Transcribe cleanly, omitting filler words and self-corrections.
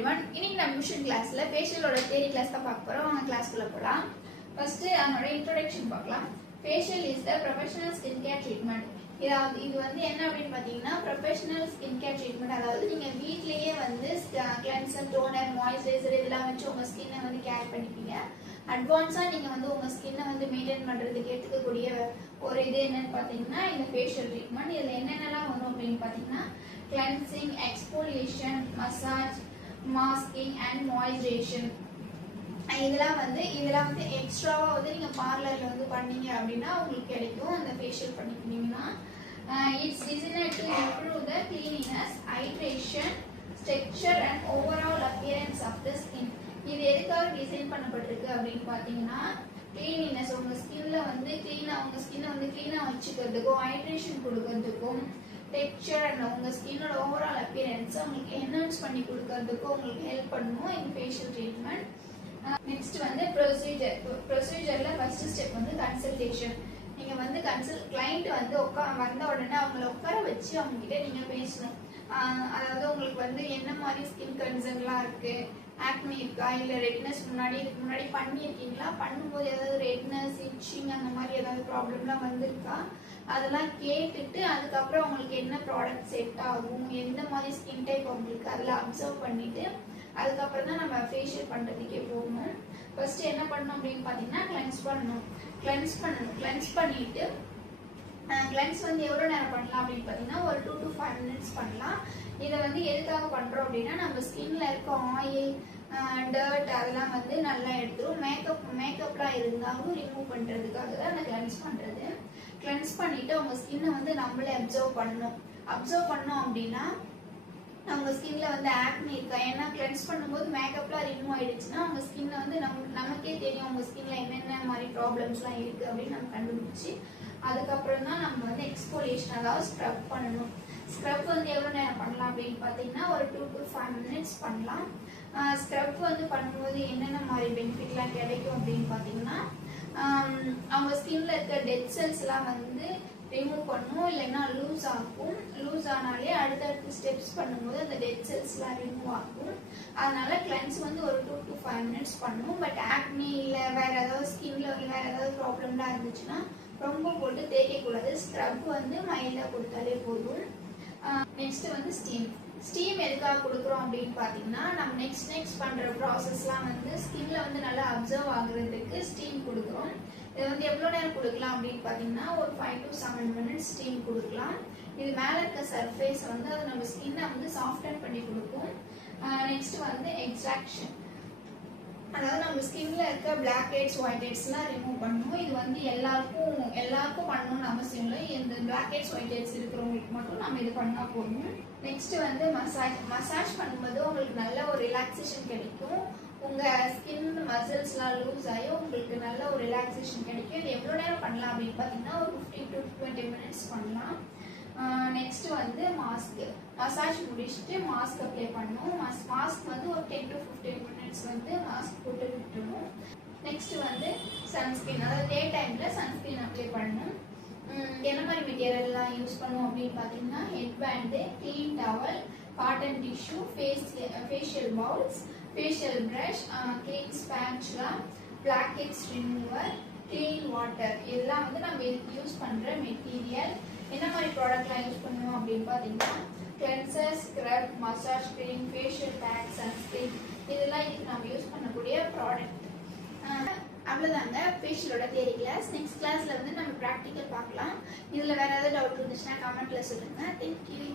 everyone. இன்னைக்கு நம்ம mission கிளாஸ்ல ஃபேஷியலோட தியரி கிளாஸ் தான் பார்க்க போறோம். வாங்க கிளாஸ்க்குள்ள போலாம். ஃபர்ஸ்ட் அதோட இன்ட்ரோடக்ஷன் பார்க்கலாம். Facial is the professional skin care treatment. இது வந்து என்ன அப்படின்னு பாத்தீங்கன்னா ப்ரொஃபஷனல் ஸ்கின் கேர் ட்ரீட்மெண்ட். அதாவது நீங்க வீட்லயே வந்து கிளென்சர், டோனர், மாய்ஸ்சரைசர் இதெல்லாம் வச்சு உங்க ஸ்கின்னை வந்து கேர் பண்ணிப்பீங்க. அட்வான்ஸா நீங்க வந்து உங்க ஸ்கின்னை வந்து மெயின்டைன் பண்றதுக்கு எடுத்துக்கக்கூடிய ஒரு இது என்னன்னு பாத்தீங்கன்னா இந்த ஃபேஷியல் ட்ரீட்மெண்ட். இதுல என்னென்னலாம் வரும் அப்படின்னு பாத்தீங்கன்னா cleansing, exfoliation, massage, masking and moisturization. இதெல்லாம் வந்து எக்ஸ்ட்ராவா வந்து நீங்க பார்லர்ல வந்து பண்ணீங்க அப்படின்னா உங்களுக்கு கிடைக்கும். அந்த ஃபேஷியல் பண்ணிக்கிட்டீங்கன்னா it's designed to improve the cleanliness, hydration, texture and overall appearance of the skin. இது எதுக்காக டிசைன் பண்ணப்பட்டிருக்கு அப்படின்னு பாத்தீங்கன்னா கிளீனினஸ், உங்க ஸ்கின்ல வந்து உங்க ஸ்கின்னை வந்து கிளீனா வச்சுக்கிறதுக்கும், ஹைட்ரேஷன் கொடுக்கறதுக்கும், டெக்ஸ்சர் அண்ட் உங்க ஸ்கின்னோட ஓவரால் அப்பியரன்ஸ் உங்களுக்கு என்ஹான்ஸ் பண்ணி கொடுக்கறதுக்கு உங்களுக்கு ஹெல்ப் பண்ணும் இந்த ஃபேஷியல் ட்ரீட்மெண்ட். நெக்ஸ்ட் வந்து ப்ரொசீஜர்ல ஃபர்ஸ்ட் ஸ்டெப் வந்து கன்சல்டேஷன். நீங்க வந்து கிளைண்ட் வந்து வந்த உடனே அவங்கள உட்கார வச்சு அவங்க கிட்ட நீங்க பேசணும். அதாவது உங்களுக்கு வந்து என்ன மாதிரி ஸ்கின் கன்சர்ன்லாம் இருக்கு, ஆக்னி இருக்கா, இல்ல ரெட்னஸ் இதுக்கு முன்னாடி பண்ணியிருக்கீங்களா, பண்ணும்போது ஏதாவது ரெட்னஸ், இச்சிங் அந்த மாதிரி ஏதாவது ப்ராப்ளம்லாம் வந்திருக்கா, அதெல்லாம் கேட்டுட்டு அதுக்கப்புறம் உங்களுக்கு என்ன ப்ராடக்ட் செட் ஆகும், எந்த மாதிரி ஸ்கின் டைப் உங்களுக்கு அதெல்லாம் அப்சர்வ் பண்ணிட்டு அதுக்கப்புறம் தான் நம்ம ஃபேஷியல் பண்றதுக்கே போகணும். ஃபர்ஸ்ட் என்ன பண்ணணும் அப்படின்னு பாத்தீங்கன்னா கிளென்ஸ் பண்ணணும். கிளென்ஸ் பண்ணிட்டு கிளென்ஸ் வந்து எவ்வளவு நேரம் பண்ணலாம் அப்படின்னு பாத்தீங்கன்னா ஒரு 2 to 5 minutes பண்ணலாம். இதை வந்து எதுக்காக பண்றோம் அப்படின்னா நம்ம ஸ்கின்ல இருக்க ஆயில், டர்ட் அதெல்லாம் வந்து நல்லா எடுத்துரும். மேக்கப்லாம் இருந்தாலும் ரிமூவ் பண்றதுக்காக தான் அந்த கிளென்ஸ் பண்றது. கிளென்ஸ் பண்ணிட்டு அவங்க ஸ்கின்னை வந்து நம்மளே அப்சர்வ் பண்ணோம் அப்படின்னா அவங்க ஸ்கின்ல வந்து ஆக்னி இருக்கா, ஏன்னா கிளென்ஸ் பண்ணும்போது மேக்கப்லாம் ரிமூவ் ஆயிடுச்சுன்னா அவங்க ஸ்கின்ல வந்து நமக்கே தெரியும் அவங்க ஸ்கின்ல என்னென்ன மாதிரி ப்ராப்ளம்ஸ்லாம் இருக்கு அப்படின்னு நம்ம கண்டுபிடிச்சு அதுக்கப்புறம் தான் நம்ம வந்து எக்ஸ்போலியேஷன் அதாவது ஸ்க்ரப் பண்ணணும். ஸ்க்ரப் வந்து எவ்வளவு நேரம் பண்ணலாம் அப்படின்னு பாத்தீங்கன்னா ஒரு 2 to 5 minutes பண்ணலாம். ஸ்க்ரப் வந்து பண்ணும்போது என்னென்ன மாதிரி பெனிஃபிட்லாம் கிடைக்கும் அப்படின்னு பாத்தீங்கன்னா அவங்க ஸ்கின்ல இருக்க டெட் செல்ஸ் எல்லாம் வந்து ரிமூவ் பண்ணும், இல்லைன்னா லூஸ் ஆகும். லூஸ் ஆனாலே அடுத்தடுத்து ஸ்டெப்ஸ் பண்ணும்போது அந்த டெட் செல்ஸ் எல்லாம் ரிமூவ் ஆகும். அதனால கிளென்ஸ் வந்து ஒரு 2 to 5 minutes பண்ணும். பட் ஆக்னி இல்ல வேற ஏதாவது ஸ்கின்ல வேற ஏதாவது ப்ராப்ளம்லாம் இருந்துச்சுன்னா ரொம்ப போட்டு தேய்க்க கூடாது. ஸ்க்ரப் வந்து மைல்டா கொடுத்தாலே போதும். நெக்ஸ்ட் வந்து ஸ்டீம் எதுக்காக கொடுக்குறோம் அப்படின்னு பாத்தீங்கன்னா நம்ம நெக்ஸ்ட் பண்ற ப்ராசஸ்லாம் வந்து ஸ்கின்ல வந்து நல்லா அப்சர்வ் ஆகுறதுக்கு ஸ்டீம் கொடுக்குறோம். இது வந்து எவ்வளவு நேரம் கொடுக்கலாம் அப்படின்னு பாத்தீங்கன்னா ஒரு 5 to 7 minutes ஸ்டீம் கொடுக்கலாம். இது மேல இருக்க சர்ஃபேஸ் வந்து அது நம்ம ஸ்கின்னை வந்து சாஃப்டன் பண்ணி கொடுக்கும். நெக்ஸ்ட் வந்து எக்ஸ்ட்ராக்ஷன், அதாவது நம்ம ஸ்கின்ல இருக்க பிளாக் ஹெட்ஸ், ஒயிட் ஹெட்ஸ் எல்லாம் ரிமூவ் பண்ணணும். இது வந்து எல்லாருக்கும் பண்ணணும்னு அவசியம் இல்லை. இந்த பிளாக் ஹெட்ஸ், ஒயிட் ஹெட்ஸ் இருக்கிறவங்களுக்கு மட்டும் நம்ம இது பண்ணா போதும். நெக்ஸ்ட் வந்து மசாஜ் பண்ணும்போது உங்களுக்கு நல்ல ஒரு ரிலாக்ஸேஷன் கிடைக்கும். உங்க ஸ்கின் மசில்ஸ் எல்லாம் லூஸ் ஆகி உங்களுக்கு நல்ல ஒரு ரிலாக்ஸேஷன் கிடைக்கும். இது எவ்வளவு நேரம் பண்ணலாம் அப்படின்னு பாத்தீங்கன்னா ஒரு 15 to 20 minutes பண்ணலாம். நெக்ஸ்ட் வந்து மாஸ்க். மசாஜ் முடிச்சுட்டு மாஸ்க் அப்ளை பண்ணணும். மாஸ்க் வந்து ஒரு 10 to 15 minutes வந்து மாஸ்க் போட்டு விட்டுணும். நெக்ஸ்ட் வந்து சன்ஸ்கிரீன், அதாவது டே டைம்ல சன்ஸ்கிரீன் அப்ளை பண்ணணும். என்ன மாதிரி மெட்டீரியல்லாம் யூஸ் பண்ணுவோம் அப்படின்னு பாத்தீங்கன்னா headband, clean towel, cotton tissue, facial bowls, facial brush, clean spatula, blackheads remover, clean water, இதெல்லாம் வந்து நம்ம யூஸ் பண்ற மெட்டீரியல். என்ன மாதிரி ப்ராடக்ட்லாம் யூஸ் பண்ணுவோம் அப்படின்னு பாத்தீங்கன்னா cleanser, scrub, massage cream, facial back, sunscreen, இதெல்லாம் இதுக்கு நம்ம யூஸ் பண்ணக்கூடிய ப்ராடக்ட். அவ்வளவுதாங்க ஃபேஷியலோட தியரி கிளாஸ். நெக்ஸ்ட் கிளாஸ்ல வந்து நம்ம ப்ராக்டிக்கல் பார்க்கலாம். இதுல வேற ஏதாவது டவுட் இருந்துச்சுன்னா கமெண்ட்ல சொல்லுங்க. தேங்க்யூ.